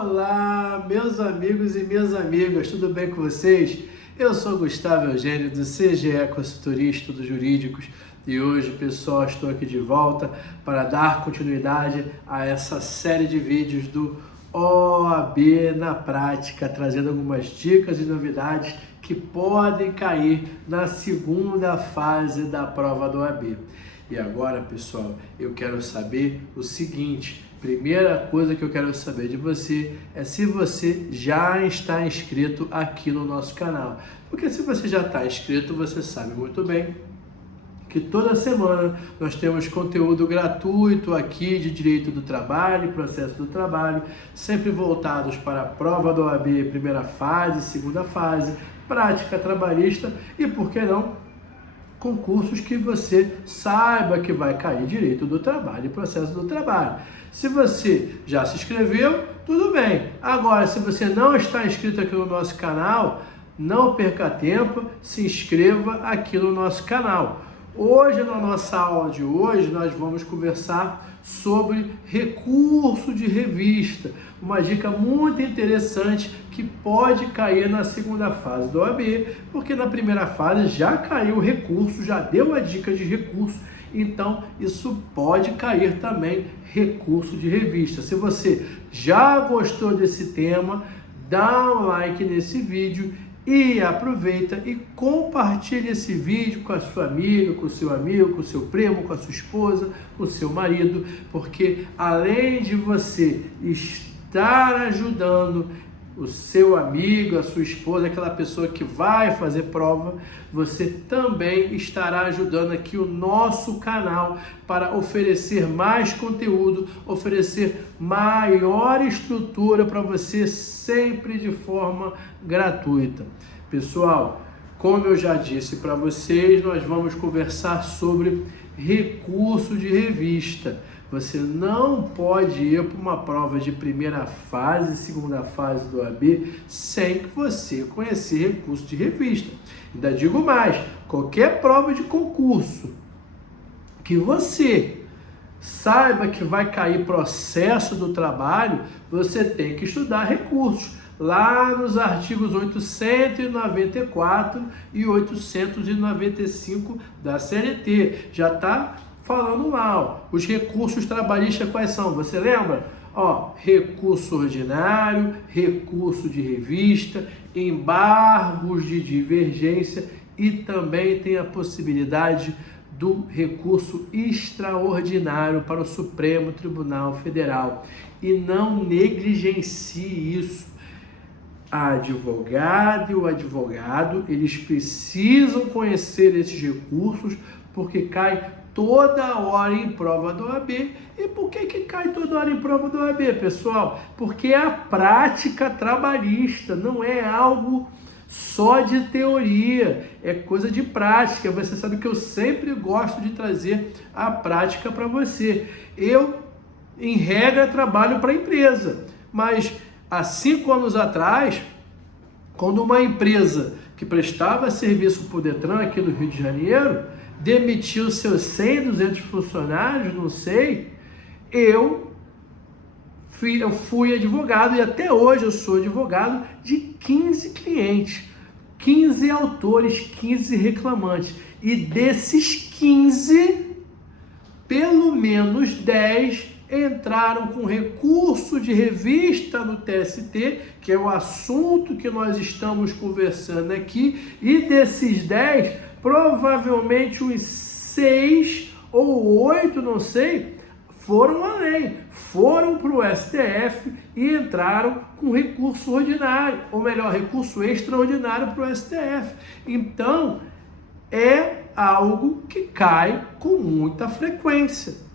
Olá, meus amigos e minhas amigas, tudo bem com vocês? Eu sou Gustavo Eugênio do CGE Consultoria Estudos Jurídicos e hoje, pessoal, estou aqui de volta para dar continuidade a essa série de vídeos do OAB na prática, trazendo algumas dicas e novidades que podem cair na segunda fase da prova do OAB. E agora, pessoal, eu quero saber o seguinte. Primeira coisa que eu quero saber de você é se você já está inscrito aqui no nosso canal. Porque se você já está inscrito, você sabe muito bem que toda semana nós temos conteúdo gratuito aqui de direito do trabalho, processo do trabalho, sempre voltados para a prova do OAB, primeira fase, segunda fase, prática trabalhista e, por que não, concursos que você saiba que vai cair direito do trabalho e processo do trabalho. Se você já se inscreveu, tudo bem. Agora, se você não está inscrito aqui no nosso canal, não perca tempo, se inscreva aqui no nosso canal. Hoje, na nossa aula de hoje, nós vamos conversar sobre recurso de revista. Uma dica muito interessante que pode cair na segunda fase do OAB, porque na primeira fase já caiu o recurso, já deu a dica de recurso, então isso pode cair também recurso de revista. Se você já gostou desse tema, dá um like nesse vídeo e aproveita e compartilhe esse vídeo com a sua amiga, com o seu amigo, com o seu primo, com a sua esposa, com o seu marido, porque além de você estar ajudando o seu amigo, a sua esposa, aquela pessoa que vai fazer prova, você também estará ajudando aqui o nosso canal para oferecer mais conteúdo, oferecer maior estrutura para você sempre de forma gratuita. Pessoal, como eu já disse para vocês, nós vamos conversar sobre recurso de revista. Você não pode ir para uma prova de primeira fase, segunda fase do OAB, sem que você conhecer recurso de revista. Ainda digo mais, qualquer prova de concurso que você saiba que vai cair processo do trabalho, você tem que estudar recursos. Lá nos artigos 894 e 895 da CLT. Já está falando lá, ó, os recursos trabalhistas quais são? Você lembra? Ó, recurso ordinário, recurso de revista, embargos de divergência e também tem a possibilidade do recurso extraordinário para o Supremo Tribunal Federal. E não negligencie isso. A advogada e o advogado, eles precisam conhecer esses recursos porque cai toda hora em prova do OAB. E por que cai toda hora em prova do OAB, pessoal? Porque é a prática trabalhista, não é algo só de teoria, é coisa de prática. Você sabe que eu sempre gosto de trazer a prática para você. Eu, em regra, trabalho para a empresa, mas há 5 anos atrás, quando uma empresa que prestava serviço para o Detran aqui no Rio de Janeiro demitiu seus 100, 200 funcionários, não sei, eu fui advogado e até hoje eu sou advogado de 15 clientes, 15 autores, 15 reclamantes. E desses 15, pelo menos 10 entraram com recurso de revista no TST, que é o assunto que nós estamos conversando aqui, e desses 10, provavelmente uns 6 ou 8, não sei, foram além, foram para o STF e entraram com recurso ordinário, ou melhor, recurso extraordinário para o STF. Então, é algo que cai com muita frequência.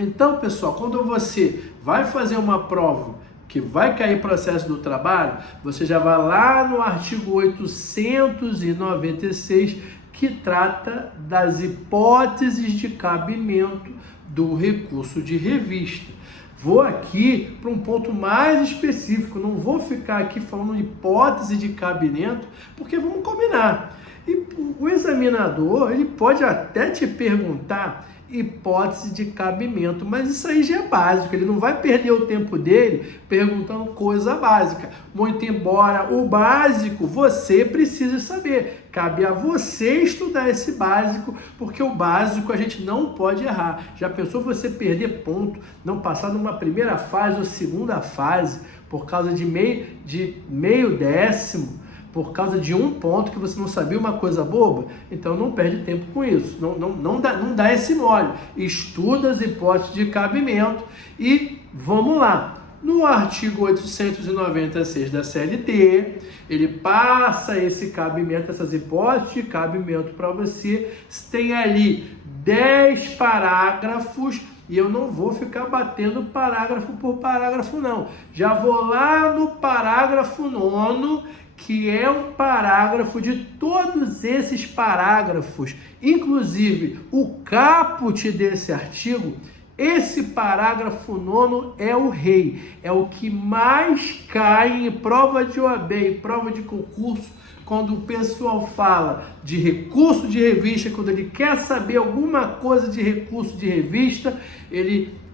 Então, pessoal, quando você vai fazer uma prova que vai cair processo do trabalho, você já vai lá no artigo 896, que trata das hipóteses de cabimento do recurso de revista. Vou aqui para um ponto mais específico, não vou ficar aqui falando de hipótese de cabimento, porque vamos combinar. E o examinador, ele pode até te perguntar hipótese de cabimento. Mas isso aí já é básico, ele não vai perder o tempo dele perguntando coisa básica. Muito embora o básico você precise saber. Cabe a você estudar esse básico, porque o básico a gente não pode errar. Já pensou você perder ponto, não passar numa primeira fase ou segunda fase, por causa de meio décimo, por causa de um ponto que você não sabia uma coisa boba? Então não perde tempo com isso, não dá esse mole. Estuda as hipóteses de cabimento e vamos lá. No artigo 896 da CLT, ele passa esse cabimento, essas hipóteses de cabimento para você. Tem ali 10 parágrafos e eu não vou ficar batendo parágrafo por parágrafo, não. Já vou lá no parágrafo 9º, que é um parágrafo de todos esses parágrafos, inclusive o caput desse artigo. Esse parágrafo 9º é o rei, é o que mais cai em prova de OAB, em prova de concurso, quando o pessoal fala de recurso de revista, quando ele quer saber alguma coisa de recurso de revista,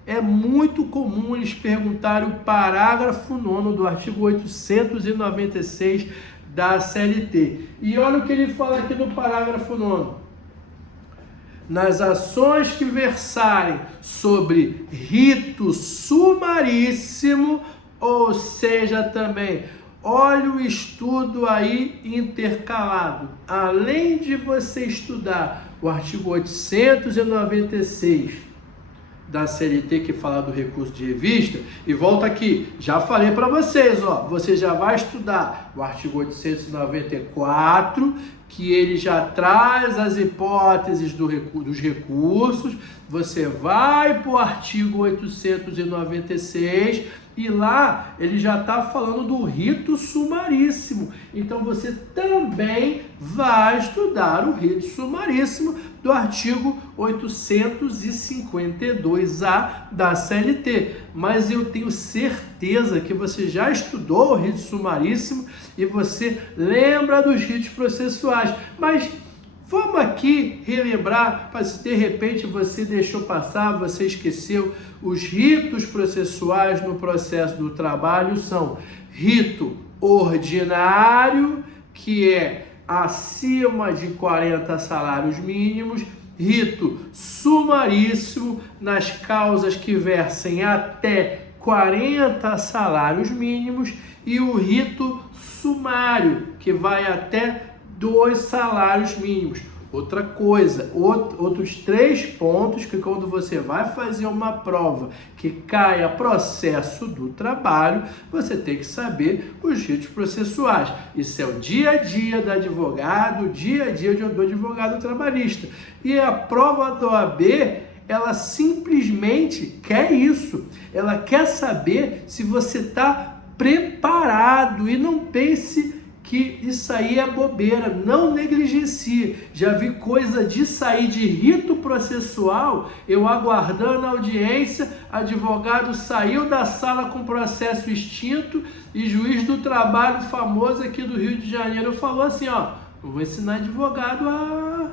é muito comum eles perguntarem o parágrafo 9º do artigo 896 da CLT. E olha o que ele fala aqui no parágrafo 9º. Nas ações que versarem sobre rito sumaríssimo, ou seja, também, olha o estudo aí intercalado. Além de você estudar o artigo 896 da CLT, que fala do recurso de revista, e volta aqui, já falei para vocês, ó, você já vai estudar o artigo 894, que ele já traz as hipóteses dos recursos. Você vai para o artigo 896 e lá ele já está falando do rito sumaríssimo. Então você também vai estudar o rito sumaríssimo do artigo 852A da CLT. Mas eu tenho certeza que você já estudou o rito sumaríssimo e você lembra dos ritos processuais. Mas vamos aqui relembrar, para se de repente você deixou passar, você esqueceu. Os ritos processuais no processo do trabalho são rito ordinário, que é acima de 40 salários mínimos, rito sumaríssimo, nas causas que versem até 40 salários mínimos, e o rito sumário, que vai até 2 salários mínimos. Outra coisa, outros 3 pontos que quando você vai fazer uma prova que caia processo do trabalho, você tem que saber os ritos processuais. Isso é o dia a dia do advogado, o dia a dia do advogado trabalhista. E a prova da OAB, ela simplesmente quer isso. Ela quer saber se você está preparado, e não pense que isso aí é bobeira, não negligencie. Já vi coisa de sair de rito processual, eu aguardando a audiência, advogado saiu da sala com processo extinto e juiz do trabalho famoso aqui do Rio de Janeiro falou assim, ó, não vou ensinar advogado a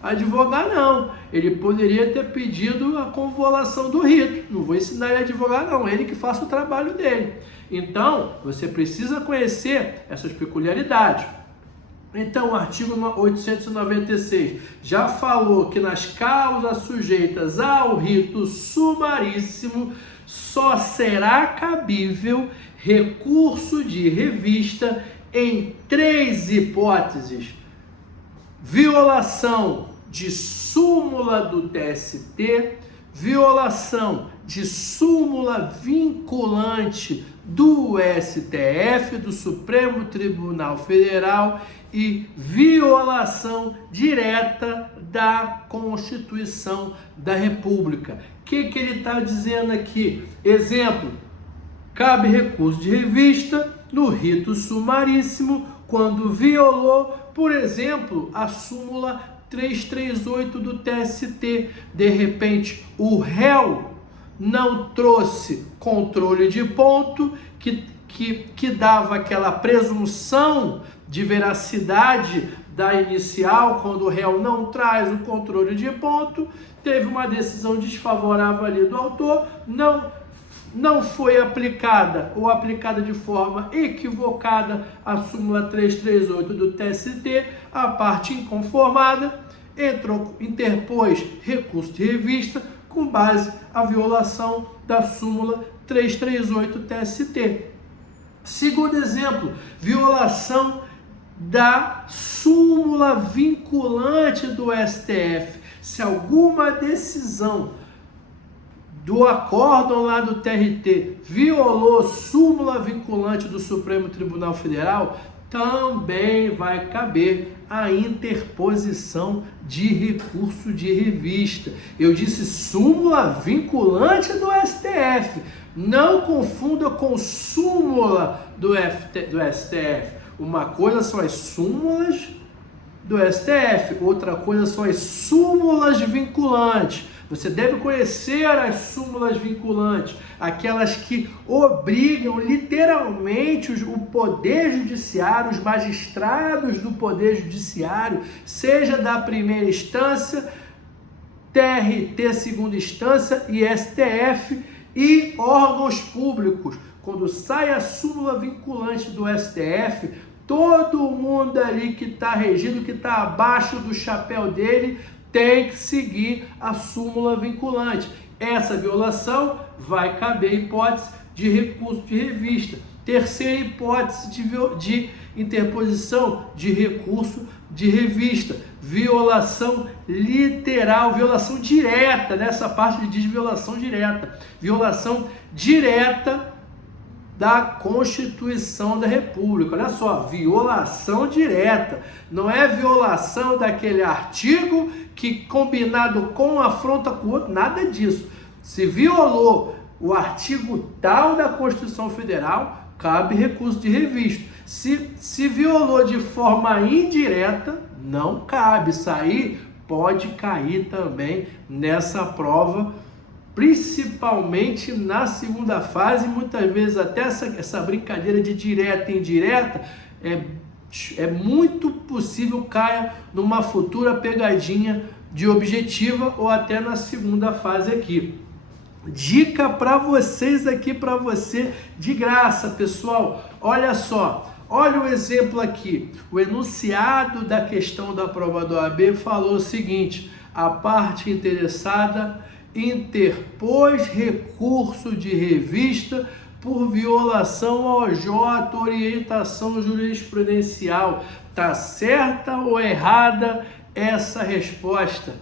advogar não. Ele poderia ter pedido a convolução do rito, não vou ensinar ele a advogar não, ele que faça o trabalho dele. Então, você precisa conhecer essas peculiaridades. Então, o artigo 896 já falou que nas causas sujeitas ao rito sumaríssimo só será cabível recurso de revista em 3 hipóteses: violação de súmula do TST, violação de súmula vinculante do STF, do Supremo Tribunal Federal, e violação direta da Constituição da República. O que ele está dizendo aqui? Exemplo, cabe recurso de revista no rito sumaríssimo quando violou, por exemplo, a súmula 338 do TST. De repente, o réu não trouxe controle de ponto que dava aquela presunção de veracidade da inicial, quando o réu não traz o controle de ponto, teve uma decisão desfavorável ali do autor, não foi aplicada ou aplicada de forma equivocada a súmula 338 do TST, a parte inconformada interpôs recurso de revista com base à violação da súmula 338 TST. Segundo exemplo, violação da súmula vinculante do STF. Se alguma decisão do acórdão lá do TRT violou súmula vinculante do Supremo Tribunal Federal, também vai caber a interposição de recurso de revista. Eu disse súmula vinculante do STF. Não confunda com súmula do STF. Uma coisa são as súmulas do STF, outra coisa são as súmulas vinculantes. Você deve conhecer as súmulas vinculantes, aquelas que obrigam literalmente o Poder Judiciário, os magistrados do Poder Judiciário, seja da primeira instância, TRT segunda instância e STF e órgãos públicos. Quando sai a súmula vinculante do STF, todo mundo ali que está regido, que está abaixo do chapéu dele, tem que seguir a súmula vinculante. Essa violação vai caber hipótese de recurso de revista. Terceira hipótese de interposição de recurso de revista. Violação literal, violação direta. Nessa parte ele diz violação direta. Violação direta da Constituição da República. Olha só, violação direta. Não é violação daquele artigo que combinado com afronta com o outro, nada disso. Se violou o artigo tal da Constituição Federal, cabe recurso de revista. Se violou de forma indireta, não cabe. Isso aí pode cair também nessa prova, principalmente na segunda fase. Muitas vezes até essa brincadeira de direta e indireta é muito possível caia numa futura pegadinha de objetiva ou até na segunda fase aqui. Dica para vocês aqui, para você de graça, pessoal. Olha só, olha o exemplo aqui. O enunciado da questão da prova do OAB falou o seguinte: a parte interessada interpôs recurso de revista por violação ao OJ, orientação jurisprudencial. Tá certa ou errada essa resposta?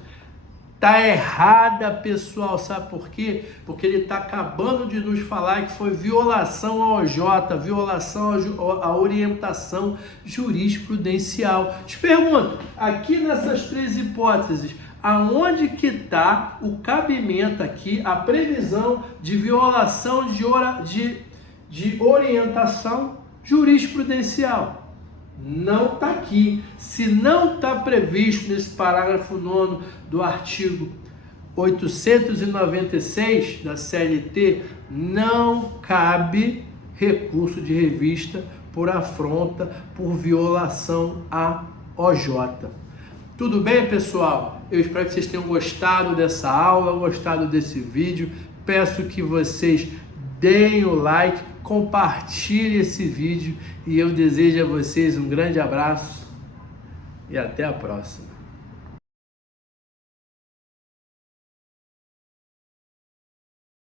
Tá errada, pessoal. Sabe por quê? Porque ele está acabando de nos falar que foi violação ao OJ, violação à orientação jurisprudencial. Te pergunto, aqui nessas três hipóteses, aonde que está o cabimento aqui, a previsão de violação de orientação jurisprudencial? Não está aqui. Se não está previsto nesse parágrafo 9º do artigo 896 da CLT, não cabe recurso de revista por afronta, por violação a OJ. Tudo bem, pessoal? Eu espero que vocês tenham gostado dessa aula, gostado desse vídeo. Peço que vocês deem o like, compartilhem esse vídeo e eu desejo a vocês um grande abraço e até a próxima.